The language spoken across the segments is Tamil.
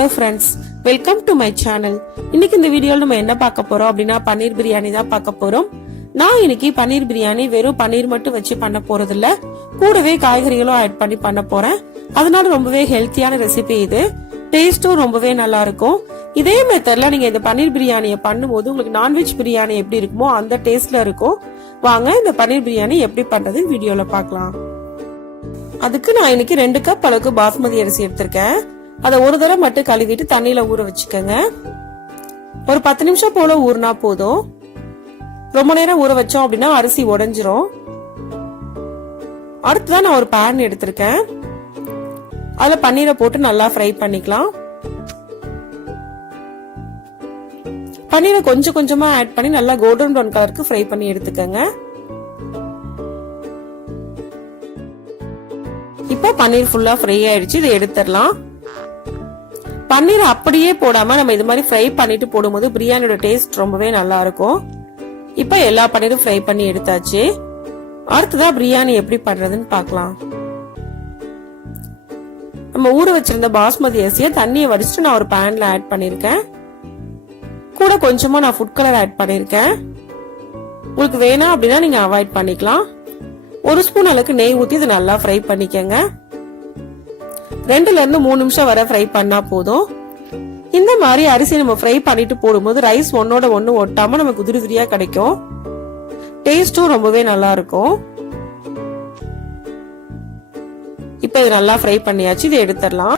Hello friends welcome to my channel இன்னைக்கு இந்த வீடியோவில் நம்ம என்ன பார்க்க போறோம் அப்படின்னா பன்னீர் பிரியாணி தான் பார்க்க போறோம். நான் இன்னைக்கு பன்னீர் பிரியாணி வெறும் பன்னீர் மட்டும் வச்சு பண்ண போறது இல்ல கூடவே காய்கறிகளும் ஆட் பண்ணி பண்ண போறேன். அதனால ரொம்பவே ஹெல்த்தியான ரெசிபி இது. டேஸ்டும் ரொம்பவே நல்லா இருக்கும் இதே மெத்தட்ல நீங்க இந்த பன்னீர் பிரியாணியை பண்ணும்போது உங்களுக்கு நான்வெஜ் பிரியாணி எப்படி இருக்குமோ அந்த டேஸ்ட்ல இருக்கும். வாங்க இந்த பன்னீர் பிரியாணி எப்படி பண்றது வீடியோல பார்க்கலாம். அதுக்கு நான் இன்னைக்கு ரெண்டு கப் அளவுக்கு பாஸ்மதி அரிசி எடுத்திருக்கேன். அதை ஒரு தடவை மட்டும் கழுவிட்டு தண்ணியில ஊற வச்சுக்கோங்க. ஒரு பத்து நிமிஷம் போல ஊறினா போதும். ரொம்ப நேரம் ஊற வச்சோம் அப்படின்னா அரிசி உடஞ்சிரும். அடுத்ததான் நான் ஒரு பேன் எடுத்திருக்கேன். அதுல பன்னீரை போட்டு நல்லா ஃப்ரை பண்ணிக்கலாம். பன்னீரை கொஞ்சம் கொஞ்சமா ஆட் பண்ணி நல்லா கோல்டன் ப்ரௌன் கலருக்கு ஃப்ரை பண்ணி எடுத்துக்கோங்க. இப்போ பன்னீர் ஃபுல்லா ஃப்ரை ஆயிடுச்சு இதை எடுத்துடலாம். பன்னீர் அப்படியே போடாம நம்ம இது மாதிரி ஃப்ரை பண்ணிட்டு போடும்போது பிரியாணியோட டேஸ்ட் ரொம்பவே நல்லா இருக்கும். இப்போ எல்லா பன்னீரும் ஃப்ரை பண்ணி எடுத்தாச்சு. அடுத்ததா பிரியாணி எப்படி பண்றதுன்னு பார்க்கலாம். நம்ம ஊற வச்சிருந்த பாஸ்மதி அரிசியை தண்ணியை வடிச்சுட்டு நான் ஒரு பேன்ல ஆட் பண்ணிருக்கேன். கூட கொஞ்சமா நான் ஃபுட் கலர் ஆட் பண்ணிருக்கேன். உங்களுக்கு வேணாம் அப்படின்னா நீங்க அவாய்ட் பண்ணிக்கலாம். ஒரு ஸ்பூன் அளவுக்கு நெய் ஊத்தி இதை நல்லா ஃப்ரை பண்ணிக்கங்க. ரெண்டுல இருந்து மூணு நிமிஷம் வரை ஃப்ரை பண்ணா போதும். இந்த மாதிரி அரிசி நம்ம ஃப்ரை பண்ணிட்டு போடும்போது ரைஸ் ஒன்னோட ஒண்ணு ஒட்டாம நமக்கு உதிரி உதிரியா கிடைக்கும். டேஸ்டும் ரொம்பவே நல்லா இருக்கும் இப்போ இது நல்லா ஃப்ரை பண்ணியாச்சு இதை எடுத்துடலாம்.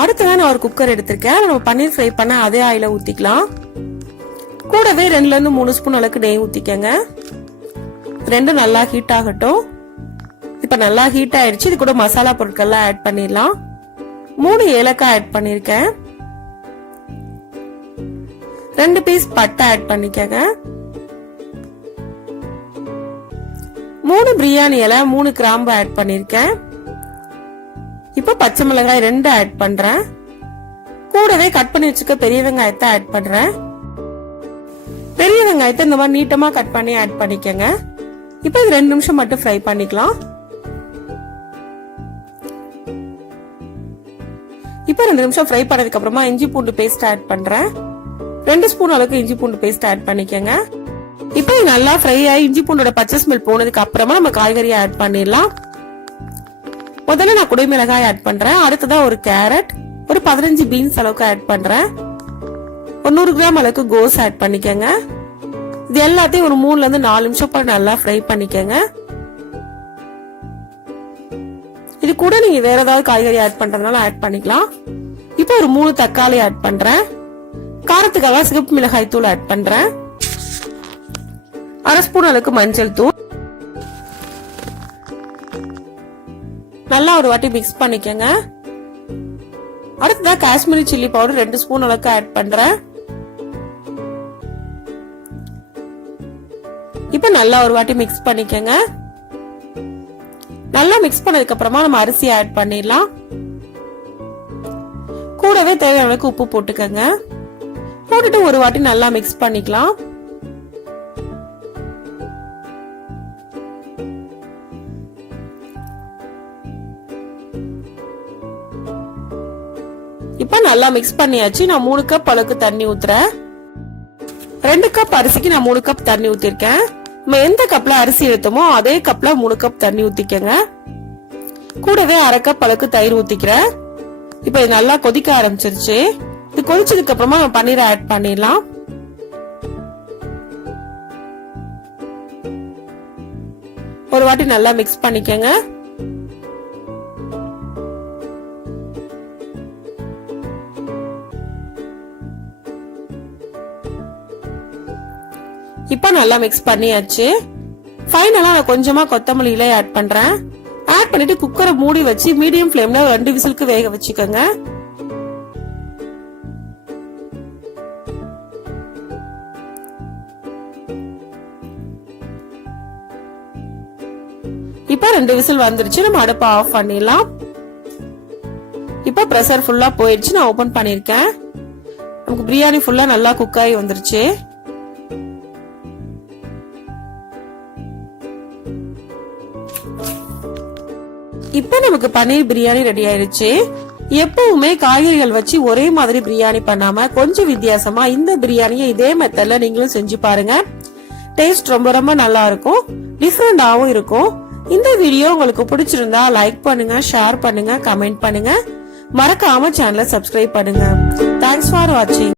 அடுத்ததான் நான் ஒரு குக்கர் எடுத்திருக்கேன். நம்ம பன்னீர் ஃப்ரை பண்ண அதே ஆயில ஊத்திக்கலாம். கூடவே ரெண்டுல இருந்து மூணு ஸ்பூன் அளவுக்கு நெய் ஊத்திக்கங்க. ரெண்டும் நல்லா ஹீட் ஆகட்டும். இப்ப நல்லா ஹீட் ஆயிடுச்சு இது கூட மசாலா பொருட்கள்லாம் ஆட் பண்ணிடலாம். மூணு ஏலக்காய் ஆட் பண்ணிருக்கேன். ரெண்டு பீஸ் பட்டை ஆட் பண்ணிக்கங்க. மூணு பிரியாணி இலை மூணு கிராம்பு ஆட் பண்ணிருக்கேன். இப்ப பச்சை மிளகாய் ரெண்டு ஆட் பண்றேன். கூடவே கட் பண்ணி வச்சுக்க பெரிய வெங்காயத்தை ஆட் பண்றேன். பெரிய வெங்காயத்தை இந்த மாதிரி நீட்டமா கட் பண்ணி ஆட் பண்ணிக்கங்க. இப்போ இது ரெண்டு நிமிஷம் மட்டும் ஃப்ரை பண்ணிக்கலாம். இப்போ ரெண்டு நிமிஷம் ஃப்ரை பண்ணதுக்கு அப்புறமா இஞ்சி பூண்டு பேஸ்ட் ஆட் பண்றேன். ரெண்டு ஸ்பூன் அளவுக்கு இஞ்சி பூண்டு பேஸ்ட் ஆட் பண்ணிக்கங்க. இப்போ நல்லா ஃப்ரை ஆகி இஞ்சி பூண்டோட பச்சை ஸ்மெல் போனதுக்கு அப்புறமா நம்ம காய்கறியை ஆட் பண்ணிடலாம். முதல்ல நான் குடைமிளகாய் ஆட் பண்றேன். அடுத்ததா ஒரு கேரட் ஒரு பதினஞ்சு பீன்ஸ் அளவுக்கு ஆட் பண்றேன். ஒரு நூறு கிராம் அளவுக்கு கோஸ் ஆட் பண்ணிக்கங்க. இது எல்லாத்தையும் ஒரு மூணுல இருந்து நாலு நிமிஷம் நல்லா ஃப்ரை பண்ணிக்கங்க. கூட நீங்க வேற ஏதாவது காய்கறி ஆட் பண்றதுனால ஆட் பண்ணிக்கலாம். இப்போ ஒரு மூணு தக்காளி ஆட் பண்றேன். காரத்துக்காக சிகப்பு மிளகாய் தூள் ஆட் பண்றேன். அரை ஸ்பூன் அளவுக்கு மஞ்சள் தூள். நல்லா ஒரு வாட்டி மிக்ஸ் பண்ணிக்கங்க. அடுத்ததான் காஷ்மீரி சில்லி பவுடர் ரெண்டு ஸ்பூன் அளவுக்கு ஆட் பண்றேன். இப்போ நல்லா ஒரு வாட்டி மிக்ஸ் பண்ணிக்கங்க. நல்லா மிக்ஸ் பண்ணதுக்கு அப்புறமா நம்ம அரிசி ஆட் பண்ணிடலாம். கூடவே தேவையான அளவுக்கு உப்பு போட்டுக்கங்க. போட்டுட்டு ஒரு வாட்டி நல்லா மிக்ஸ் பண்ணிக்கலாம். இப்ப நல்லா மிக்ஸ் பண்ணியாச்சு. நான் மூணு கப் அளவுக்கு தண்ணி ஊத்துறேன். ரெண்டு கப் அரிசிக்கு நான் மூணு கப் தண்ணி ஊத்திருக்கேன். நம்ம எந்த கப்ல அரிசி எடுத்தோமோ அதே கப்ல மூணு கப் தண்ணி ஊத்திக்கங்க. கூடவே அரை கப் அளவுக்கு தயிர் ஊத்திக்கிறேன். இப்போ இது நல்லா கொதிக்க ஆரம்பிச்சிருச்சு. இது கொதிச்சதுக்கு அப்புறமா நம்ம பன்னீரை ஆட் பண்ணிடலாம். ஒரு வாட்டி நல்லா மிக்ஸ் பண்ணிக்கங்க. இப்போ நல்லா மிக்ஸ் பண்ணியாச்சு. ஃபைனலா நான் கொஞ்சமா கொத்தமல்லி இலை ஆட் பண்றேன். ஆட் பண்ணிட்டு குக்கரை மூடி வச்சு மீடியம் ஃப்ளேம்ல ரெண்டு விசிலுக்கு வேக வச்சுக்கோங்க. இப்போ ரெண்டு விசில் வந்துருச்சு. நம்ம அடுப்பை ஆஃப் பண்ணிடலாம். இப்போ ப்ரெஷர் ஃபுல்லா போயிடுச்சு. நான் ஓபன் பண்ணிருக்கேன் நமக்கு பிரியாணி ஃபுல்லா நல்லா குக் ஆகி வந்துருச்சு. இப்போ நமக்கு பன்னீர் பிரியாணி ரெடி ஆயிருச்சு. எப்பவுமே காய்கறிகள் வச்சு ஒரே மாதிரி பிரியாணி பண்ணாம கொஞ்சம் வித்தியாசமா இந்த பிரியாணியை இதே மெத்தட்ல நீங்களும் செஞ்சு பாருங்க. டேஸ்ட் ரொம்ப ரொம்ப நல்லா இருக்கும். டிஃப்ரெண்டாவும் இருக்கும். இந்த வீடியோ உங்களுக்கு பிடிச்சிருந்தா லைக் பண்ணுங்க ஷேர் பண்ணுங்க கமெண்ட் பண்ணுங்க. மறக்காம சேனலை சப்ஸ்கிரைப் பண்ணுங்க. தேங்க்ஸ் ஃபார் வாட்சிங்